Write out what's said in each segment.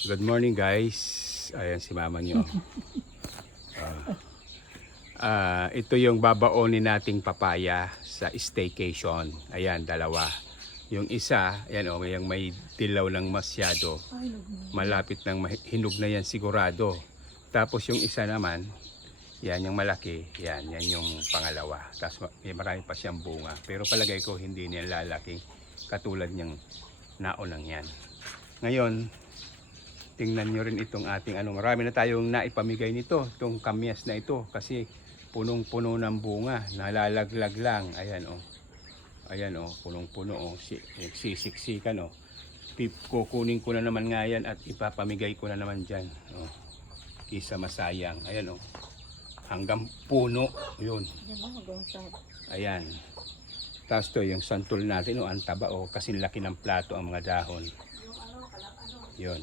Good morning guys. Ayan si mama nyo. Ito yung babaonin nating papaya sa staycation. Ayan, dalawa. Yung isa, ayan o, yung may dilaw lang masyado. Malapit ng hinog na yan sigurado. Tapos yung isa naman, yan yung malaki. Yan yung pangalawa. Tapos may marami pa siyang bunga. Pero palagay ko hindi niya lalaki katulad niyang naunang yan. Ngayon, tingnan nyo rin itong ating marami na tayong naipamigay nito, itong kamyas na ito kasi punong-puno ng bunga, nalalaglag lang. Ayan o. Ayan o, punong-puno o. Sisiksikan o. Kukunin ko na naman nga yan at ipapamigay ko na naman dyan. O. Kisa masayang. Ayan o. Hanggang puno. Yun. Ayan. Tapos to yung santol natin o, ang taba o. Kasing laki ng plato ang mga dahon. Yun.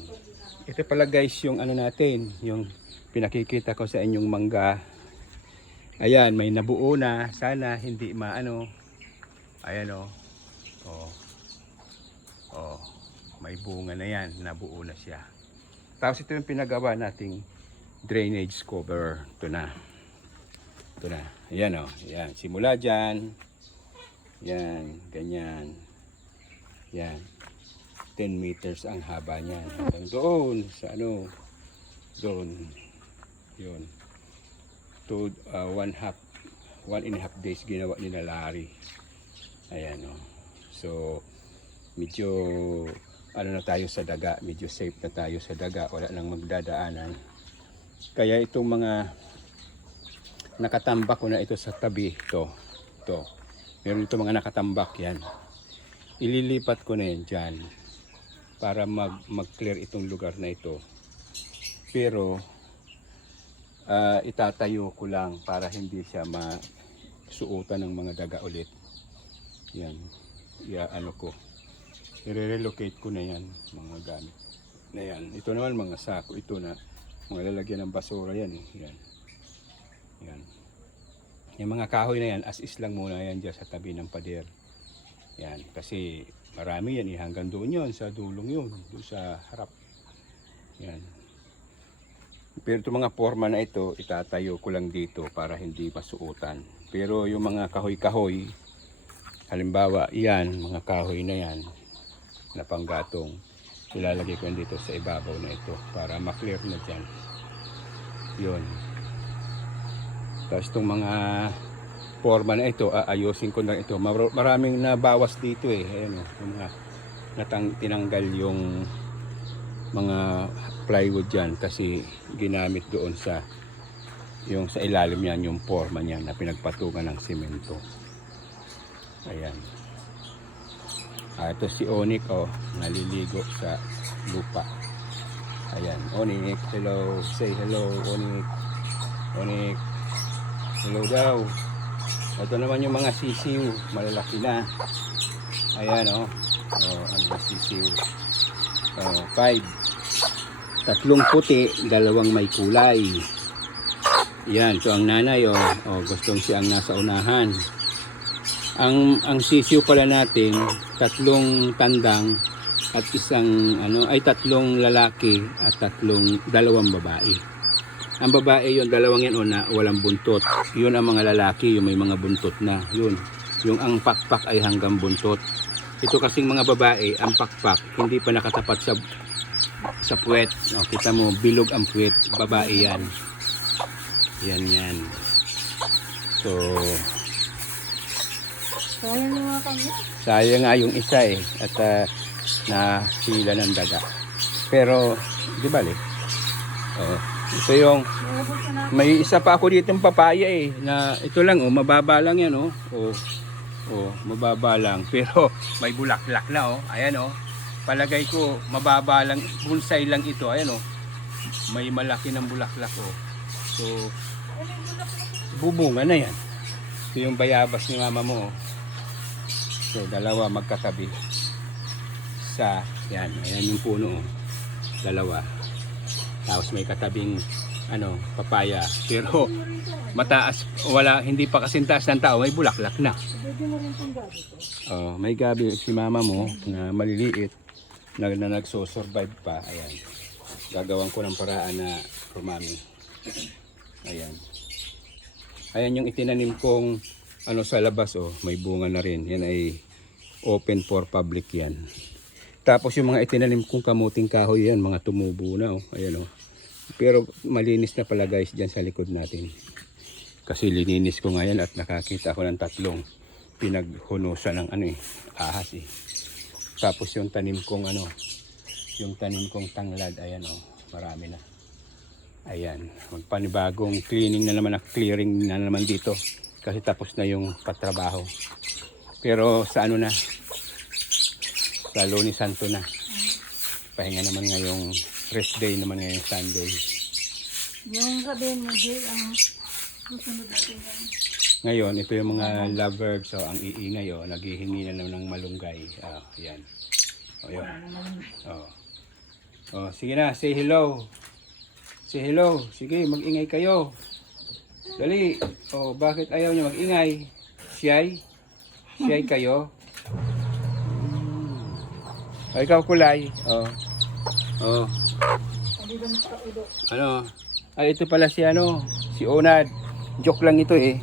Ito pala guys yung natin, yung pinakikita ko sa inyong mangga. Ayan, may nabuo na. Sana hindi maano. Ayan o. Oh, may bunga na yan. Nabuo na siya. Tapos ito yung pinagawa nating drainage cover. Ito na. Ito na. Ayan o. Ayan. Simula dyan. Yan. Ganyan. Yan. 10 meters ang haba niya. Hanggang doon sa doon. Yun. To 1.5 days ginawa ni na Larry. Ayan o. So, medyo na tayo sa daga. Medyo safe na tayo sa daga. Wala nang magdadaanan. Kaya itong mga nakatambak ko na ito sa tabi. Ito. Meron ito mga nakatambak yan. Ililipat ko na yan dyan para mag-clear itong lugar na ito. Pero itatayo ko lang para hindi siya masuutan ng mga daga ulit. Yan. Ko. I-relocate ko na yan mga gamit. Na yan. Ito naman mga sako. Ito na mga lalagyan ng basura yan. Yan. Yan. Yung mga kahoy na yan, as is lang muna yan dyan sa tabi ng pader. Yan. Kasi marami yan hanggang doon yun, sa dulong yun, doon sa harap. Yan. Pero itong mga forma na ito, itatayo ko lang dito para hindi masuutan. Pero yung mga kahoy-kahoy, halimbawa, yan, mga kahoy na yan, na panggatong, ilalagay ko dito sa ibabaw na ito para maklear na dyan. Yun. Tapos itong mga forma na ito, ayusin ko na ito. Maraming nabawas dito eh. Ayan o, yung mga tinanggal yung mga plywood dyan kasi ginamit doon sa ilalim yan, yung forma niya na pinagpatungan ng simento. Ayan. Ito si Onik naliligo sa lupa. Ayan, Onik, hello. Say hello, Onik. Onik, hello daw. Ito naman yung mga sisiw, malalaki na. Ayan sisiw. 5. 3 puti, 2 may kulay. Yan, so ang nanay gustong siyang nasa unahan. Ang sisiw pala natin, 3 tandang at 3 lalaki at 2 babae. Ang babae yung 2 yan na walang buntot. Yun ang mga lalaki, yung may mga buntot na. Yun. Yung ang pakpak ay hanggang buntot. Ito kasing mga babae, ang pakpak hindi pa nakatapat sa puwet. Kita mo, bilog ang puwet. Babae yan. Yan. So, sayang nga yung isa eh. At nasila ng daga. Pero, di bali. Ito yung may isa pa ako dito ng papaya eh na ito lang mababa lang yan mababa lang pero may bulaklak na ayan palagay ko mababa lang, bonsai lang ito, ayan may malaki ng bulaklak so bubunga na yan. Ito yung bayabas ni mama mo so 2 magkatabi sa yan, ayan yung puno 2. Tapos may katabing papaya. Pero mataas, hindi pa kasintaas ng tao, may bulaklak na. May gabi si mama mo na maliliit na nagso-survive pa. Ayan. Gagawan ko ng paraan na rumami. Ayan. Ayan yung itinanim kong ano sa labas, oh, may bunga na rin. Yan ay open for public yan. Tapos yung mga itinanim kong kamuting kahoy yan, mga tumubo na, oh. Ayan, oh. Pero malinis na pala guys dyan sa likod natin. Kasi lininis ko ngayon at nakakita ako ng 3 pinaghunusan ng ano ahas eh. Tapos yung tanim kong tanglad, ayan oh, marami na. Ayan, magpanibagong cleaning na naman, clearing na naman dito. Kasi tapos na yung patrabaho. Pero sa ano na, sa Lunes Santo na. Pahinga naman ngayong rest day naman ngayong Sunday. Yung sabihin mo, Jay, ang susunod natin yan. Ngayon, ito yung mga lovebirds. So, ang iingay, oh, naghihingi na naman ng malunggay. Yan. Oh, yun. Oh, sige na, say hello. Say hello. Sige, mag-ingay kayo. Dali. Oh, bakit ayaw niyo mag-ingay? Siyay? Siyay kayo? Oh, ikaw kulay. Oh. Oh. Ano? Ay, ito pala si si Onad. Joke lang ito eh.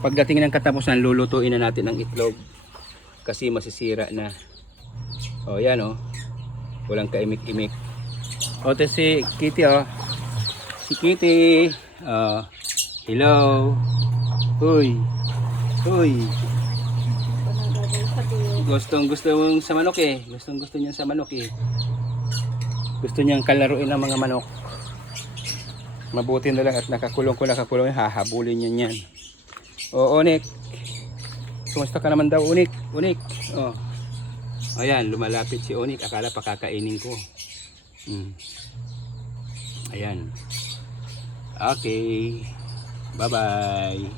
Pagdating ng katapusan, lulutuin na natin ang itlog. Kasi masisira na. Oh, yan oh. Walang kaimik-imik. O, ito si Kitty oh. Si Kitty. Hello. Uy. Uy. Gusto mong sa manok eh. Gusto niya sa manok eh. Gusto niyang kalaruin ng mga manok. Mabuti na lang at nakakulong, hahabulin niya yan. O, Onik. Kumusta ka naman daw, Onik? Onik. Oh. Ayan, lumalapit si Onik. Akala pakakainin ko. Ayan. Okay. Bye-bye.